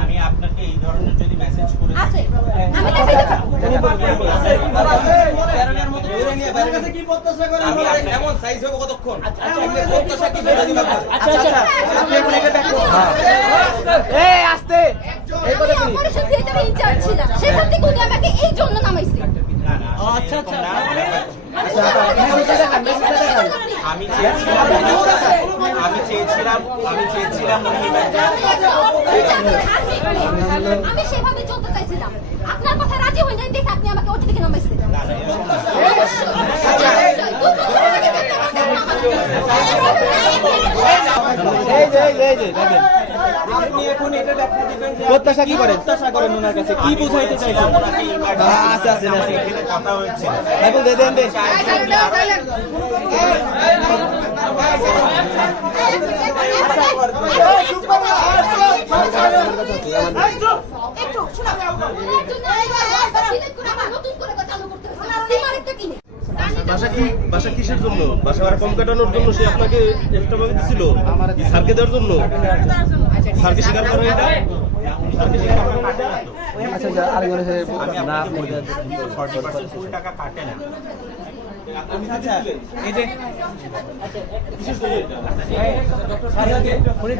আমি আপনাকে এই ধরনের যদি মেসেজ করে এমন সাইজ হবে কতক্ষণ প্রত্যাশা কি আচ্ছা আচ্ছা আস্তে। সেখান থেকে আমাকে এই জন্য নামাইছে। আচ্ছা, আচ্ছা। এরকম না, ব্যাপার- আচ্ছা মেসেজটা দেখান মেসেজটা দেখান আমি চেয়েছিলাম আমি চেয়েছিলাম আমি করি। সেভাবে চলতে চাইছিলাম আপনার কথা রাজি হয়ে দেখে আপনি আমাকে ওটি থেকে নামাইছেন প্রত্যাশা কি করেন প্রত্যাশা করেন ওনার কাছে কি বুঝাইতে চাইছেন আচ্ছা, আচ্ছা, আচ্ছা। কথা হয়েছে এখন দে দেন একটু শোনো নতুন করে চালু করতে কিনে বাসা কি বাসা কিসের জন্য বাসা ভাড়া কম কাটানোর জন্য সে আপনাকে এক্সট্রা ভাবে দিছিল স্যারকে দেওয়ার জন্য স্যারকে স্বীকার করেন এটা স্যারকে স্বীকার করেন এটা? আচ্ছা আচ্ছা সাথে না আপনাকে ফর্টি পার্সেন্ট ফুল টাকা কাটে না আচ্ছা এই যে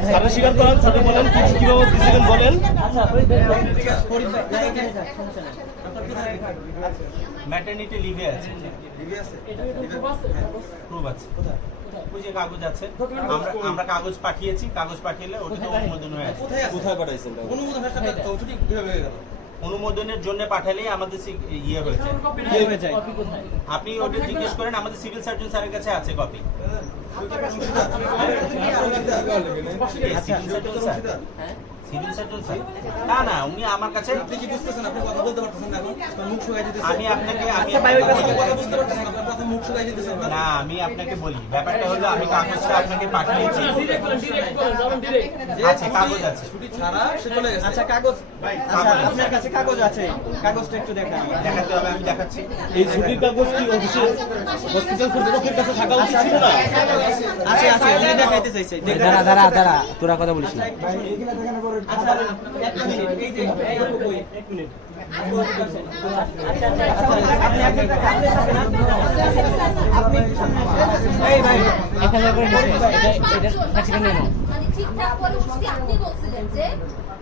স্যারকে স্বীকার করেন স্যারকে বলেন কি- কীভাবে বলেন আচ্ছা ম্যাটারনিটি লিভে আছে। প্রুফ আছে? ওই যে কাগজ আছে। আমরা আমরা কাগজ পাঠিয়েছি কাগজ পাঠিয়েলে ওটা তো অনুমোদন হয়ে আছে। কোথায় পাঠাইছেন অনুমোদন হয়ে গেল। অনুমোদনের জন্য পাঠালেই আমাদের ইয়ে হয়েছে। হয়ে যায়। আপনি ওটা জিজ্ঞেস করেন আমাদের সিভিল সার্জন স্যারের কাছে আছে copy civil surgeon sir. Civil surgeon না না উনি আমার কাছে আপনি কি বুঝতেছেন? আপনি কথা বলতে পারতেছেন না এখন? মুখ শুকাই আমি আপনাকে আমি আচ্ছা, কথা- বলতে বুঝতে পারতেছেন মুখ শুকাই যেতেছে না আমি আপনাকে বলি ব্যাপারটা হলো আমি কাগজটা আপনাকে পাঠিয়েছি আছে কাগজ আছে ছুটি ছাড়া সে চলে গেছে আচ্ছা কাগজ আচ্ছা আপনার কাছে কাগজ আছে কাগজটা একটু দেখান দেখাতে হবে আমি দেখাচ্ছি এই ছুটির কাগজ কি অফিসে হসপিটাল কর্তৃপক্ষের কাছে থাকা উচিত ছিল না আছে আছে উনি দেখাইতে চাইছে দাঁড়া দাঁড়া দাঁড়া তোরা কথা বলিস না আচ্ছা এক মিনিট এই যে এই বই এক মিনিট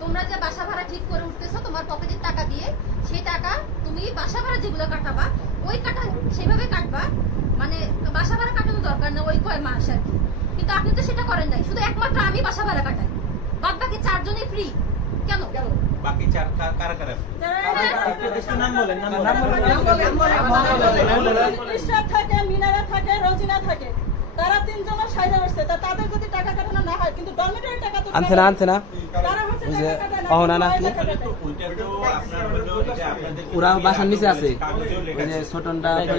তোমরা যে বাসা ভাড়া ঠিক করে উঠতেছো তোমার পকেটের টাকা দিয়ে সেই টাকা তুমি বাসা ভাড়া যেগুলো কাটাবা ওই কাটা সেভাবে কাটবা মানে বাসা ভাড়া কাটানো দরকার না ওই কয় মাস আর কি কিন্তু আপনি তো সেটা করেন নাই। শুধু একমাত্র আমি বাসা ভাড়া কাটাই। বাদ বাকি চারজনই ফ্রি কেন? বাকি চার কারা কারা নাম বলেন নাম বলেন। থাকে মিনারা থাকে রোজিনা থাকে। তারা তিনজন সাইডে বসছে তাদের যদি টাকা কাটানো না হয় কিন্তু ডরমিটরি টাকা তো আনছে না আনছে না। ওরা বাসার নিচে আছে। ওই যে আছে। ছোটনটা আছে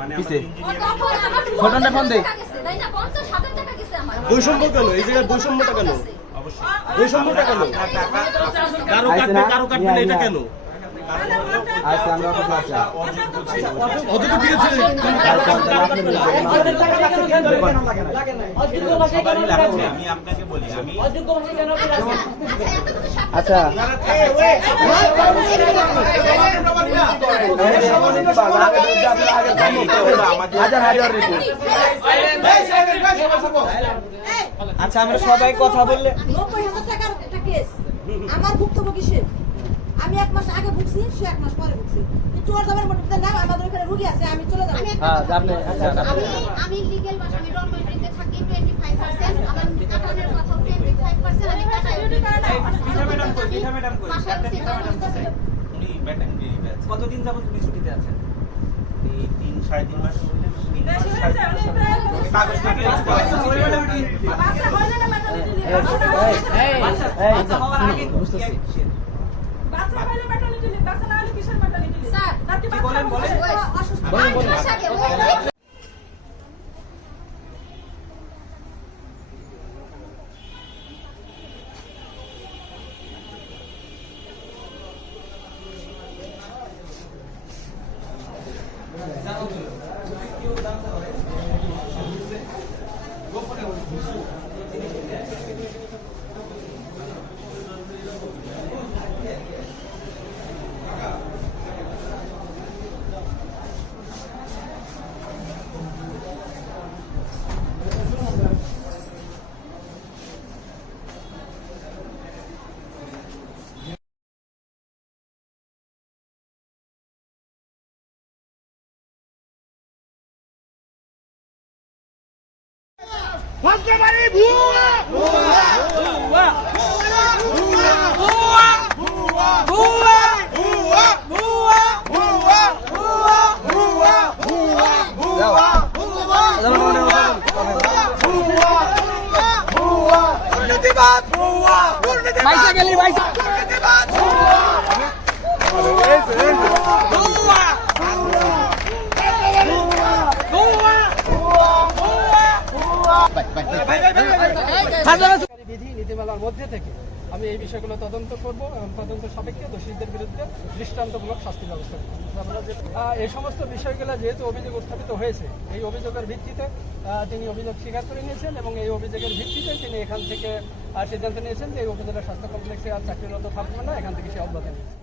মানে আমার ছোটনটা ফোন দে। টাকা গেছে, তাই না? পঞ্চাশ হাজার টাকা গেছে আমার। বৈষম্য কেন? এই জায়গায় বৈষম্যটা কেন? অবশ্যই। বৈষম্যটা কেন? আপনার টাকা কারও কাটবে? কারও কাটবে এটা কেন? আচ্ছা আমরা সবাই কথা বললে? নব্বই হাজার টাকার একটা কেস আমার ভুক্তভোগী সে। আমি এক মাস আগে ভুগছি সে এক মাস পরে ভুগছি। একটু ওর যাবার মধ্যে না আমাদের ওখানে রুগী আছে আমি চলে যাব। হ্যাঁ আচ্ছা আমি আমি লিগ্যাল বাসা আমি ডরমেটরিতে থাকি 25% আমার কাটানোর কথা 25% আমি কাটাই পিঠা ম্যাডাম কই পিঠা ম্যাডাম কই উনি ব্যাটারি আছে কতদিন যাবত তুমি ছুটিতে আছেন? এই তিন সাড়ে তিন মাস বাচ্চা আচ্ছা হওয়ার আগে বুঝতেছি বাচ্চা হইলে maternity leave, বাচ্চা না হলে কিসের maternity leave? স্যার, তার কি কি বাচ্চা বলেন, বলেন। হচ্ছে? অসুস্থ আট মাস আগে ওই বিধি নীতিমালার মধ্যে থেকে আমি এই বিষয়গুলো তদন্ত করব তদন্ত সাপেক্ষে দোষীদের বিরুদ্ধে দৃষ্টান্তমূলক শাস্তি ব্যবস্থা এই সমস্ত বিষয়গুলো যেহেতু অভিযোগ উত্থাপিত হয়েছে, এই অভিযোগের ভিত্তিতে তিনি অভিযোগ স্বীকার করে নিয়েছেন এবং এই অভিযোগের ভিত্তিতে তিনি এখান থেকে সিদ্ধান্ত নিয়েছেন যে এই উপজেলা স্বাস্থ্য কমপ্লেক্সে আর চাকরিরত থাকবে না, এখান থেকে সে অব্যাহতি নিয়েছে